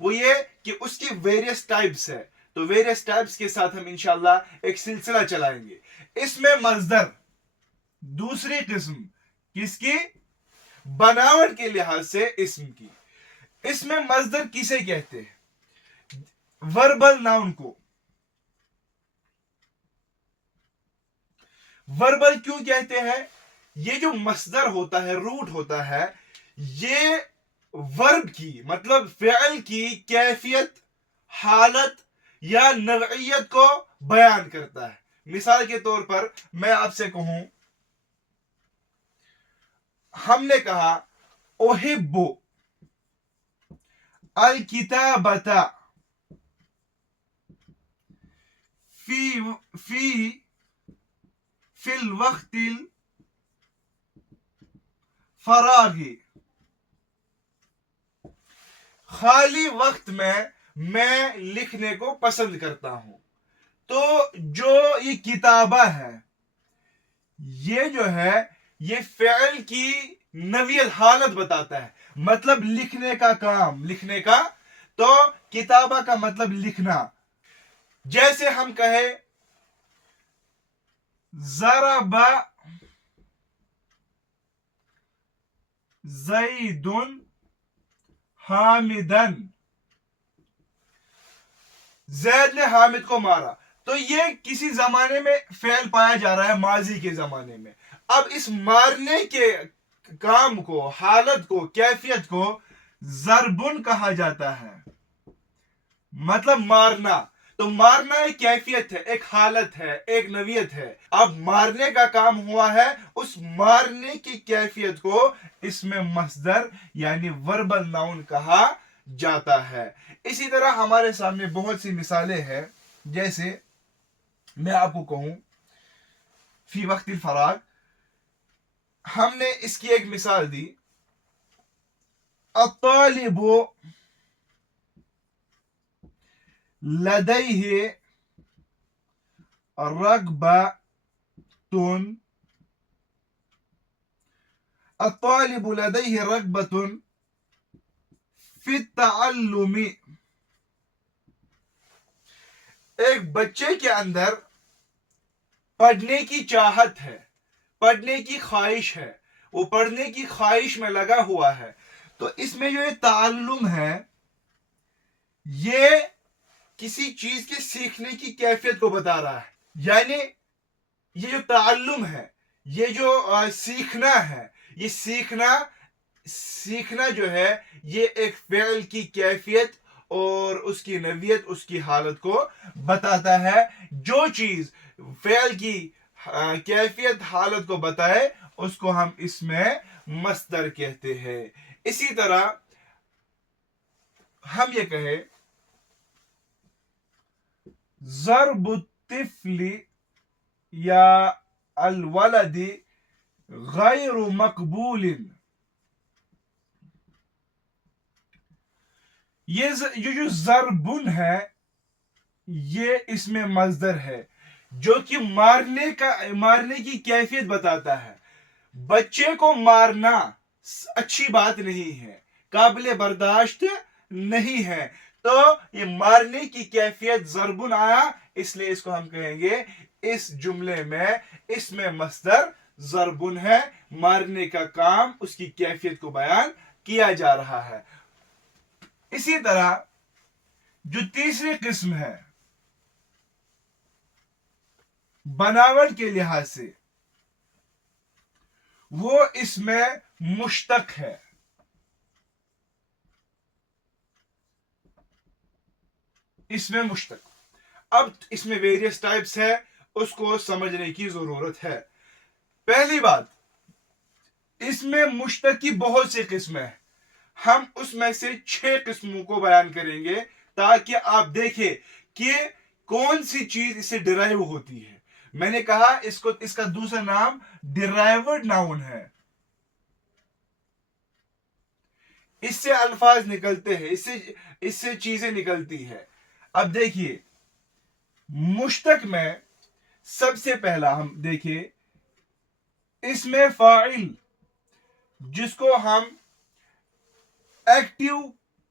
وہ یہ کہ اس کی ویریس ٹائپس ہے. تو ویریس ٹائپس کے ساتھ ہم انشاءاللہ ایک سلسلہ چلائیں گے. اس میں مصدر دوسری قسم کس کی؟ بناوٹ کے لحاظ سے اسم کی. اس میں مصدر کسے کہتے ہیں؟ وربل ناؤن کو. وربل کیوں کہتے ہیں؟ یہ جو مصدر ہوتا ہے، روٹ ہوتا ہے، یہ ورب کی مطلب فعل کی کیفیت، حالت یا نوعیت کو بیان کرتا ہے. مثال کے طور پر میں آپ سے کہوں، ہم نے کہا احب الکتابۃ فی الوقت الفراغی. خالی وقت میں لکھنے کو پسند کرتا ہوں. تو جو یہ کتابہ ہے، یہ جو ہے یہ فعل کی نوعیت، حالت بتاتا ہے، مطلب لکھنے کا کام، لکھنے کا. تو کتابہ کا مطلب لکھنا. جیسے ہم کہے ضرب زید حامدن، زید نے حامد کو مارا. تو یہ کسی زمانے میں فعل پایا جا رہا ہے، ماضی کے زمانے میں. اب اس مارنے کے کام کو، حالت کو، کیفیت کو ضربن کہا جاتا ہے، مطلب مارنا. تو مارنا ایک کیفیت ہے، ایک حالت ہے، ایک نوعیت ہے. اب مارنے کا کام ہوا ہے، اس مارنے کی کیفیت کو اس میں مصدر یعنی وربل ناؤن کہا جاتا ہے. اسی طرح ہمارے سامنے بہت سی مثالیں ہیں. جیسے میں آپ کو کہوں فی وقت الفراغ، ہم نے اس کی ایک مثال دی، الطالب لدیہ رغبۃ، الطالب لدیہ رغبۃ فی التعلم. ایک بچے کے اندر پڑھنے کی چاہت ہے، پڑھنے کی خواہش ہے، وہ پڑھنے کی خواہش میں لگا ہوا ہے. تو اس میں جو یہ تعلم ہے، یہ کسی چیز کے سیکھنے کی کیفیت کو بتا رہا ہے. یعنی یہ جو تعلم ہے، یہ جو سیکھنا ہے، یہ سیکھنا جو ہے یہ ایک فعل کی کیفیت اور اس کی نوعیت، اس کی حالت کو بتاتا ہے. جو چیز فعل کی کیفیت، حالت کو بتائے اس کو ہم اس میں مصدر کہتے ہیں. اسی طرح ہم یہ کہیں ضرب الطفل یا الولد غیر مقبول. یہ جو ضربن ہے، یہ اس میں مصدر ہے جو کہ مارنے کی کیفیت بتاتا ہے. بچے کو مارنا اچھی بات نہیں ہے، قابل برداشت نہیں ہے. تو یہ مارنے کی کیفیت ضربن آیا، اس لیے اس کو ہم کہیں گے اس جملے میں اس میں مصدر ضربن ہے. مارنے کا کام، اس کی کیفیت کو بیان کیا جا رہا ہے. اسی طرح جو تیسری قسم ہے بناوٹ کے لحاظ سے، وہ اس میں مشتق ہے. اس میں مشتق، اب اس میں ویریس ٹائپس ہے، اس کو سمجھنے کی ضرورت ہے. پہلی بات، اس میں مشتق کی بہت سی قسمیں ہیں. ہم اس میں سے 6 قسموں کو بیان کریں گے تاکہ آپ دیکھیں کہ کون سی چیز اس سے ڈرائیو ہوتی ہے. میں نے کہا اس کا دوسرا نام ڈرائیوڈ ناؤن ہے. اس سے الفاظ نکلتے ہیں، اس سے چیزیں نکلتی ہے. اب دیکھیے، مشتق میں سب سے پہلا ہم دیکھیں اس میں فاعل، جس کو ہم ایکٹیو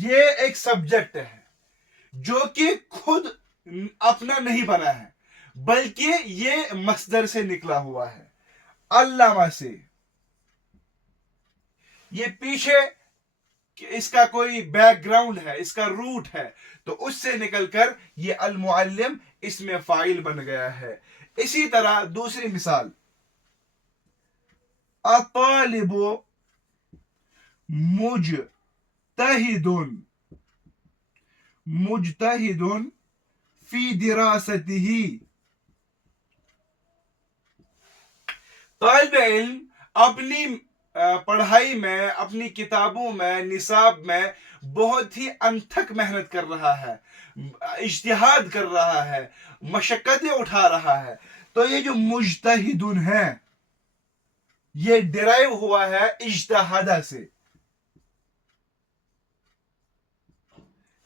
یہ ایک سبجیکٹ ہے جو کہ خود اپنا نہیں بنا ہے بلکہ یہ مصدر سے نکلا ہوا ہے، علامہ سے. یہ پیچھے اس کا کوئی بیک گراؤنڈ ہے، اس کا روٹ ہے، تو اس سے نکل کر یہ المعلم اس میں فاعل بن گیا ہے. اسی طرح دوسری مثال، الطالب مجتہد مجتہد فی دراستہ. طالب علم اپنی پڑھائی میں، اپنی کتابوں میں، نصاب میں بہت ہی انتھک محنت کر رہا ہے، اجتہاد کر رہا ہے، مشقتیں اٹھا رہا ہے. تو یہ جو مجتہدن ہے یہ ڈرائیو ہوا ہے اجتہادہ سے،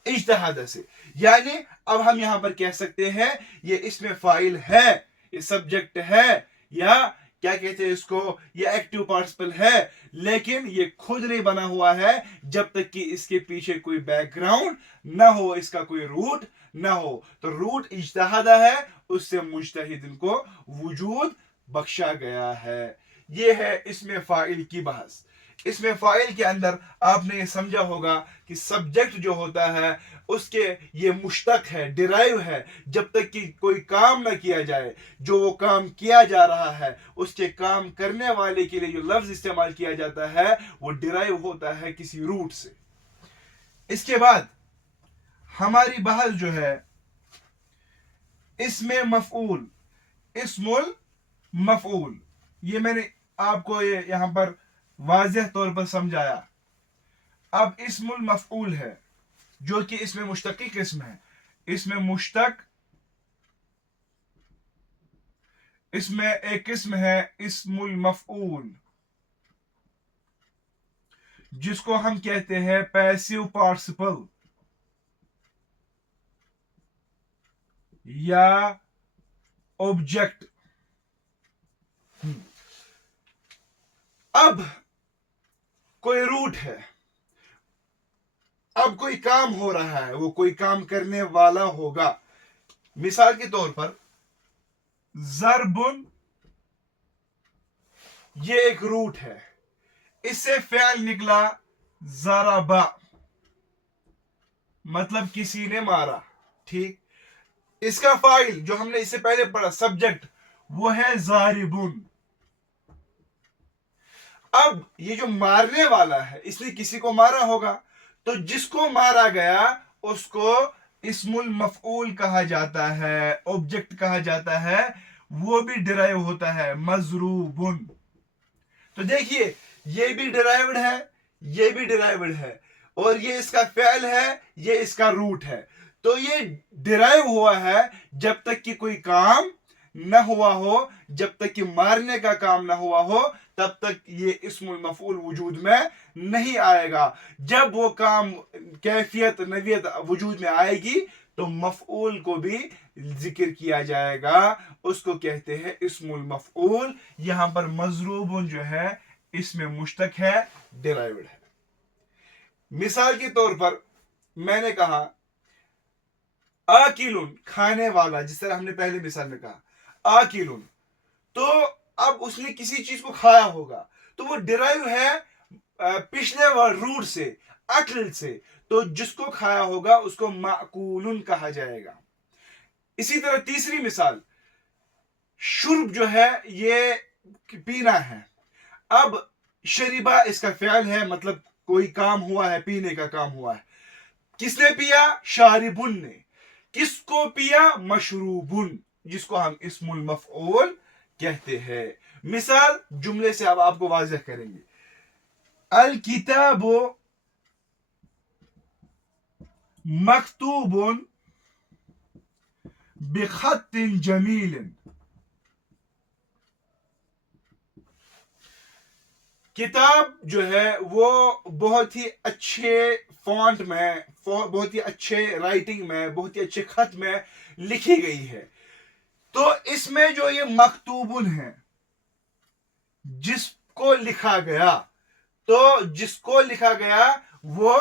اجتہادہ سے. یعنی اب ہم یہاں پر کہہ سکتے ہیں یہ اس میں فاعل ہے، یہ سبجیکٹ ہے، یا کیا کہتے ہیں اس کو، یہ ایکٹیو پارٹیسپل ہے، لیکن یہ خود نہیں بنا ہوا ہے جب تک کہ اس کے پیچھے کوئی بیک گراؤنڈ نہ ہو، اس کا کوئی روٹ نہ ہو. تو روٹ اجتہادہ ہے، اس سے مجتہد کو وجود بخشا گیا ہے. یہ ہے اس میں فاعل کی بحث. اس میں فاعل کے اندر آپ نے یہ سمجھا ہوگا کہ سبجیکٹ جو ہوتا ہے اس کے یہ مشتق ہے، ڈرائیو ہے. جب تک کہ کوئی کام نہ کیا جائے، جو وہ کام کیا جا رہا ہے اس کے کام کرنے والے کے لیے جو لفظ استعمال کیا جاتا ہے وہ ڈرائیو ہوتا ہے کسی روٹ سے. اس کے بعد ہماری بحث جو ہے اسم مفعول، اسم المفعول، یہ میں نے آپ کو یہاں پر واضح طور پر سمجھایا. اب اسم المفعول ہے جو کہ اس میں مشتقی قسم ہے. اس میں مشتق، اس میں ایک قسم ہے اسم المفعول جس کو ہم کہتے ہیں پیسیو پارٹیسپل یا آبجیکٹ. اب کوئی روٹ ہے، اب کوئی کام ہو رہا ہے، وہ کوئی کام کرنے والا ہوگا. مثال کے طور پر ضربن، یہ ایک روٹ ہے، اس سے فعل نکلا ضربا، مطلب کسی نے مارا. ٹھیک، اس کا فاعل جو ہم نے اس سے پہلے پڑھا سبجیکٹ وہ ہے ضاربن. اب یہ جو مارنے والا ہے اس نے کسی کو مارا ہوگا، تو جس کو مارا گیا اس کو اسم المفعول کہا جاتا ہے، آبجیکٹ کہا جاتا ہے. وہ بھی ڈرائیو ہوتا ہے مضروبن. تو دیکھیے یہ بھی ڈرائیوڈ ہے، یہ بھی ڈرائیوڈ ہے، اور یہ اس کا فعل ہے، یہ اس کا روٹ ہے. تو یہ ڈرائیو ہوا ہے جب تک کہ کوئی کام نہ ہوا ہو، جب تک کہ مارنے کا کام نہ ہوا ہو تب تک یہ اسم المفعول وجود میں نہیں آئے گا. جب وہ کام، کیفیت، نوعیت وجود میں آئے گی تو مفعول کو بھی ذکر کیا جائے گا، اس کو کہتے ہیں اسم المفعول. یہاں پر مضروب جو ہے اس میں مشتق ہے، ڈرائیوڈ ہے. مثال کے طور پر میں نے کہا آکلن، کھانے والا، جس طرح ہم نے پہلے مثال میں کہا آکلن، تو اب اس نے کسی چیز کو کھایا ہوگا تو وہ ڈرائیو ہے پچھلے روٹ سے، اکل سے. تو جس کو کھایا ہوگا اس کو ماکولن کہا جائے گا. اسی طرح تیسری مثال، شرب جو ہے یہ پینا ہے. اب شریبہ اس کا فعل ہے، مطلب کوئی کام ہوا ہے، پینے کا کام ہوا ہے. کس نے پیا؟ شاربن نے. کس کو پیا؟ مشروبن، جس کو ہم اسم المفعول کہتے ہیں. مثال جملے سے اب آپ کو واضح کریں گے. الکتاب مکتوب بخط جمیل. کتاب جو ہے وہ بہت ہی اچھے فونٹ میں، بہت ہی اچھے رائٹنگ میں، بہت ہی اچھے خط میں لکھی گئی ہے. تو اس میں جو یہ مکتوبن ہے، جس کو لکھا گیا، تو جس کو لکھا گیا وہ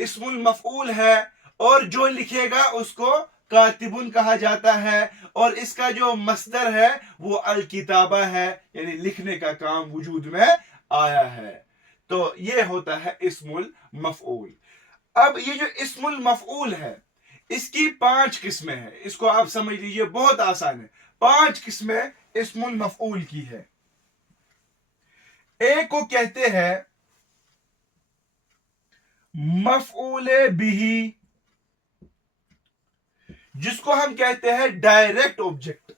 اسم المفعول ہے اور جو لکھے گا اس کو کاتبن کہا جاتا ہے اور اس کا جو مصدر ہے وہ الکتابہ ہے یعنی لکھنے کا کام وجود میں آیا ہے تو یہ ہوتا ہے اسم المفعول اب یہ جو اسم المفعول ہے اس کی 5 قسمیں ہیں اس کو آپ سمجھ لیجئے بہت آسان ہے 5 قسمیں اسم المفعول کی ہے ایک کو کہتے ہیں مفعول بھی جس کو ہم کہتے ہیں ڈائریکٹ آبجیکٹ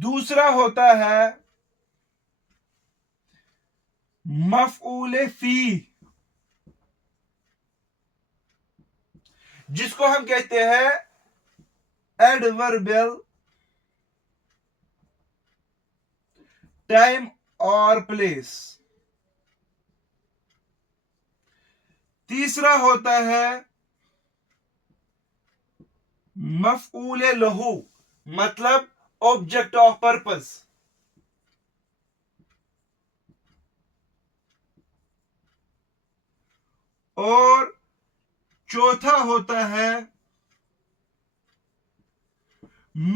دوسرا ہوتا ہے مفعول فی جس کو ہم کہتے ہیں ایڈوربل ٹائم اور پلیس تیسرا ہوتا ہے مفعول لہو مطلب آبجیکٹ آف پرپز اور چوتھا ہوتا ہے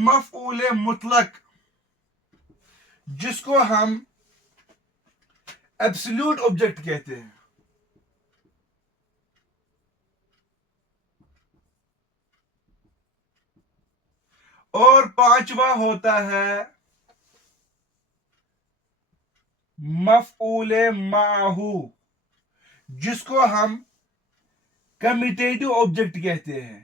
مفعول مطلق جس کو ہم ایبسولوٹ آبجیکٹ کہتے ہیں اور پانچواں ہوتا ہے مفعول معہو جس کو ہم کمیٹیٹو آبجیکٹ کہتے ہیں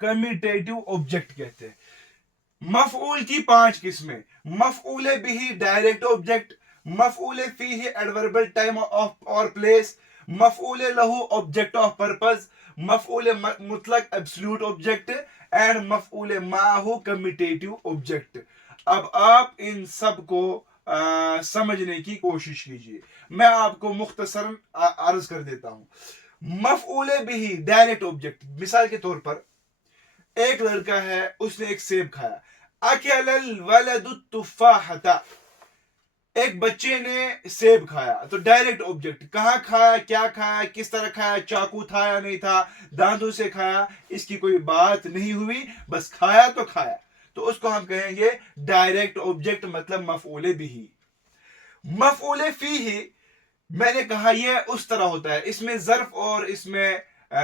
کمیٹیٹو آبجیکٹ کہتے ہیں مفعول کی 5 قسمیں مفعول بھی ڈائریکٹ آبجیکٹ مفعول فیہ ایڈوربل ٹائم اور پلیس مفعول لہو آبجیکٹ آف پرپز مفعول مطلق ایبسولوٹ آبجیکٹ اینڈ مفعول معہو کمیٹیٹو آبجیکٹ اب آپ ان سب کو سمجھنے کی کوشش کیجیے میں آپ کو مختصراً عرض کر دیتا ہوں مفعول بھی ڈائریکٹ آبجیکٹ مثال کے طور پر ایک لڑکا ہے اس نے ایک سیب کھایا اکل الولد التفاحۃ ایک بچے نے سیب کھایا تو ڈائریکٹ آبجیکٹ کہاں کھایا کیا کس طرح کھایا چاقو تھا یا نہیں تھا دانتوں سے کھایا اس کی کوئی بات نہیں ہوئی بس کھایا تو کھایا تو اس کو ہم کہیں گے ڈائریکٹ آبجیکٹ مطلب مفعول بھی مفعول فیہ میں نے کہا یہ اس طرح ہوتا ہے اس میں ظرف اور اس میں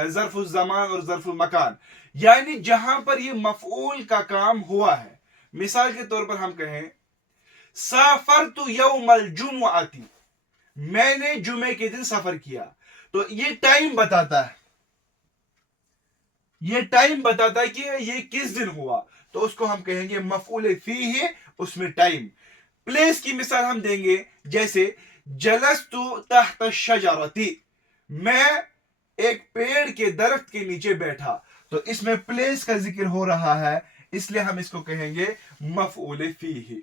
ظرف الزمان اور ظرف المکان یعنی جہاں پر یہ مفعول کا کام ہوا ہے مثال کے طور پر ہم کہیں سافرت یوم الجمعہ میں نے جمعے کے دن سفر کیا تو یہ ٹائم بتاتا ہے کہ یہ کس دن ہوا تو اس کو ہم کہیں گے مفعول فیہ اس میں ٹائم پلیس کی مثال ہم دیں گے جیسے جلست تحت الشجرۃ میں ایک پیڑ کے درخت کے نیچے بیٹھا تو اس میں پلیس کا ذکر ہو رہا ہے اس لیے ہم اس کو کہیں گے مفعول فیہ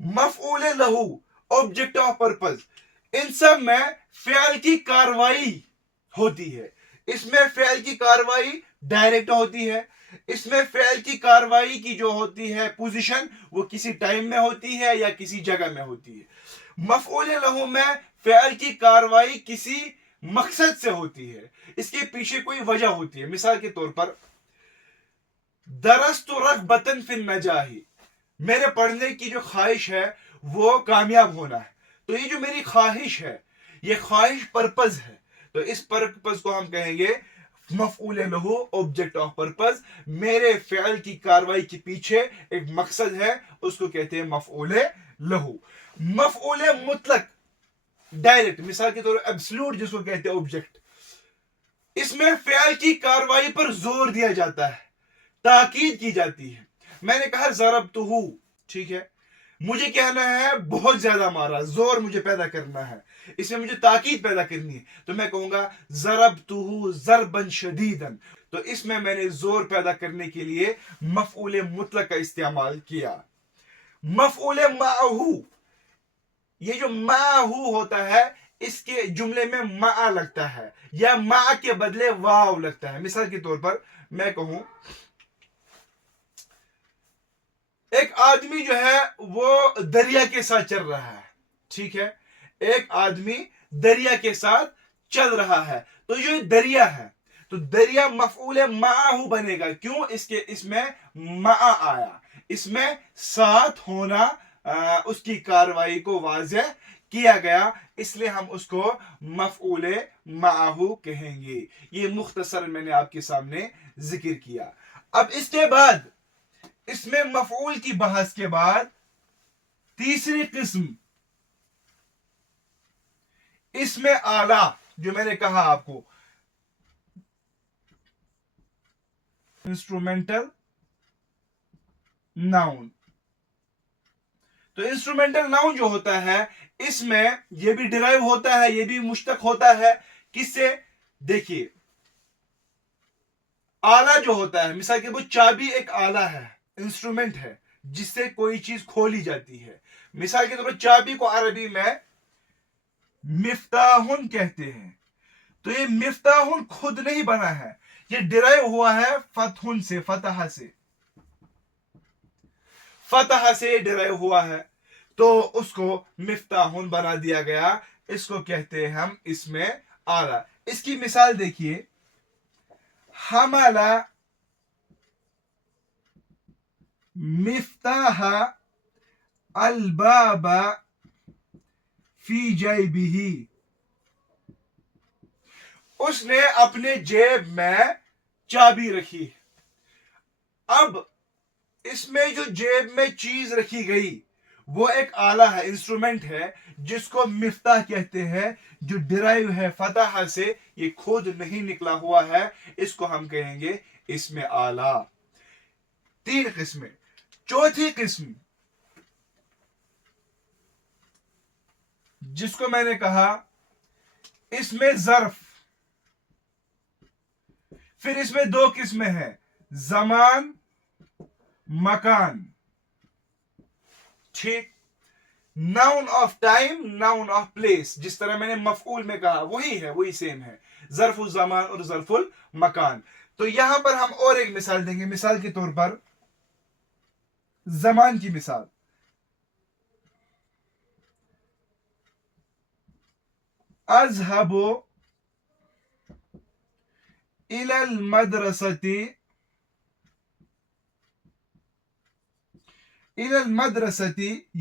مفعول لہو آبجیکٹ آف پرپز ان سب میں فعل کی کاروائی ہوتی ہے اس میں فعل کی کاروائی ڈائریکٹ ہوتی ہے اس میں فعل کی کاروائی کی جو ہوتی ہے پوزیشن وہ کسی ٹائم میں ہوتی ہے یا کسی جگہ میں ہوتی ہے مفعول لہو میں فعل کی کاروائی کسی مقصد سے ہوتی ہے اس کے پیچھے کوئی وجہ ہوتی ہے مثال کے طور پر درست رغبۃ فی النجاح میرے پڑھنے کی جو خواہش ہے وہ کامیاب ہونا ہے تو یہ جو میری خواہش ہے یہ خواہش پرپز ہے تو اس پرپز کو ہم کہیں گے مفعول لہو آبجیکٹ آف پرپز میرے فعل کی کاروائی کے پیچھے ایک مقصد ہے اس کو کہتے ہیں مفعول لہو مفعول مطلق ڈائریکٹ مثال کے طور پر ایبسولوٹ جس کو کہتے ہیں آبجیکٹ اس میں فعل کی کاروائی پر زور دیا جاتا ہے تاکید کی جاتی ہے میں نے کہا ضربتہ ٹھیک ہے مجھے کہنا ہے بہت زیادہ مارا زور مجھے پیدا کرنا ہے اس میں مجھے تاکید پیدا کرنی ہے تو میں کہوں گا ضربتہ ضربا شدیدا تو اس میں نے زور پیدا کرنے کے لیے مفعول مطلق کا استعمال کیا مفعول معہو یہ جو معہو ہوتا ہے اس کے جملے میں مع لگتا ہے یا مع کے بدلے واو لگتا ہے مثال کے طور پر میں کہوں ایک آدمی جو ہے وہ دریا کے ساتھ چل رہا ہے, ٹھیک ہے, ایک آدمی دریا کے ساتھ چل رہا ہے. تو یہ دریا ہے, تو دریا مفعول معہ بنے گا. کیوں؟ اس میں معہ آیا, اس میں ساتھ ہونا اس کی کاروائی کو واضح کیا گیا, اس لیے ہم اس کو مفعول معہ کہیں گے. یہ مختصر میں نے آپ کے سامنے ذکر کیا. اب اس کے بعد اس میں مفعول کی بحث کے بعد تیسری قسم اس میں اعلی, جو میں نے کہا آپ کو انسٹرومنٹل ناؤن. تو انسٹرومنٹل ناؤن جو ہوتا ہے اس میں یہ بھی ڈرائیو ہوتا ہے, یہ بھی مشتق ہوتا ہے. کس سے؟ دیکھیے, آلہ جو ہوتا ہے, مثال کے طور پر چابی ایک آلہ ہے, انسٹرومنٹ ہے جس سے کوئی چیز کھولی جاتی ہے. مثال کے طور پر چابی کو عربی میں مفتاحن کہتے ہیں. تو یہ مفتاحن خود نہیں بنا ہے, یہ ڈرائیو ہوا ہے فتحن سے, فتح سے ڈرائیو ہوا ہے, تو اس کو مفتاحن بنا دیا گیا. اس کو کہتے ہیں ہم اس میں آلہ. اس کی مثال دیکھیے, حمل مفتاح الباب فی جیبہ, اس نے اپنے جیب میں چابی رکھی. اب اس میں جو جیب میں چیز رکھی گئی وہ ایک آلہ ہے, انسٹرومنٹ ہے, جس کو مفتاح کہتے ہیں, جو ڈرائیو ہے فتح سے, یہ خود نہیں نکلا ہوا ہے, اس کو ہم کہیں گے اس میں آلہ. 3 قسمیں. چوتھی قسم جس کو میں نے کہا اس میں ظرف, پھر اس میں 2 قسمیں ہیں, زمان مکان, ٹھیک. Noun of time, noun of place, جس طرح میں نے مفعول میں کہا وہی ہے, وہی سیم ہے, ظرف الزمان اور ظرف المکان. تو یہاں پر ہم اور ایک مثال دیں گے. مثال کے طور پر زمان کی مثال, اذهب الى المدرسة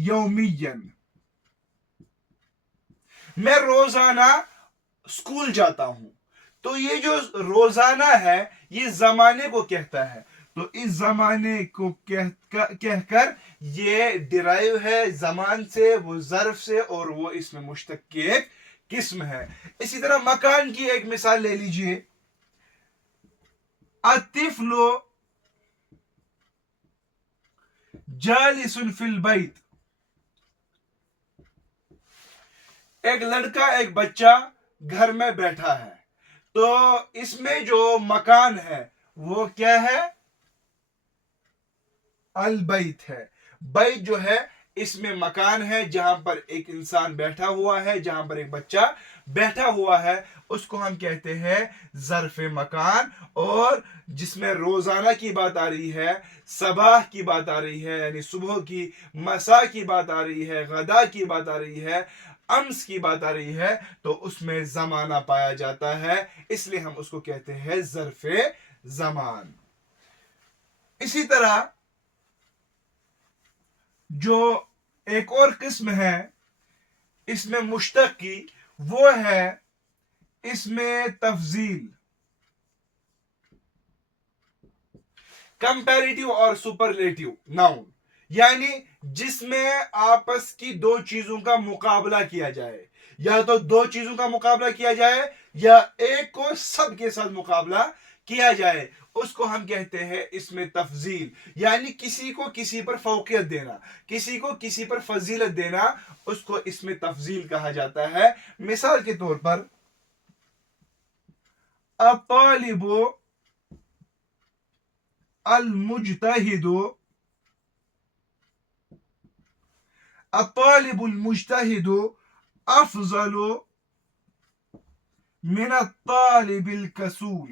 يوميا, میں روزانہ اسکول جاتا ہوں. تو یہ جو روزانہ ہے یہ زمانے کو کہتا ہے, تو اس زمانے کو کہہ کر یہ ڈرائیو ہے زمان سے, وہ ظرف سے, اور وہ اس میں مشتق کی ایک قسم ہے. اسی طرح مکان کی ایک مثال لے لیجئے, الطفل جالس فی البیت, ایک لڑکا, ایک بچہ گھر میں بیٹھا ہے. تو اس میں جو مکان ہے وہ کیا ہے؟ البیت ہے. بیت جو ہے اس میں مکان ہے جہاں پر ایک انسان بیٹھا ہوا ہے, جہاں پر ایک بچہ بیٹھا ہوا ہے, اس کو ہم کہتے ہیں ظرف مکان. اور جس میں روزانہ کی بات آ رہی ہے, صباح کی بات آ رہی ہے یعنی صبح کی, مساء کی بات آ رہی ہے, غدا کی بات آ رہی ہے, امس کی بات آ رہی ہے, تو اس میں زمانہ پایا جاتا ہے, اس لیے ہم اس کو کہتے ہیں ظرف زمان. اسی طرح جو ایک اور قسم ہے اس میں مشتق کی, وہ ہے اس میں تفضیل, کمپیریٹیو اور سپرلیٹیو ناؤن, یعنی جس میں آپس کی 2 چیزوں کا مقابلہ کیا جائے, یا تو 2 چیزوں کا مقابلہ کیا جائے یا ایک کو سب کے ساتھ مقابلہ کیا جائے, اس کو ہم کہتے ہیں اس میں تفضیل. یعنی کسی کو کسی پر فوقیت دینا, کسی کو کسی پر فضیلت دینا, اس کو اس میں تفضیل کہا جاتا ہے. مثال کے طور پر الطالب المجتہد, الطالب المجتہد افضل من الطالب الکسول.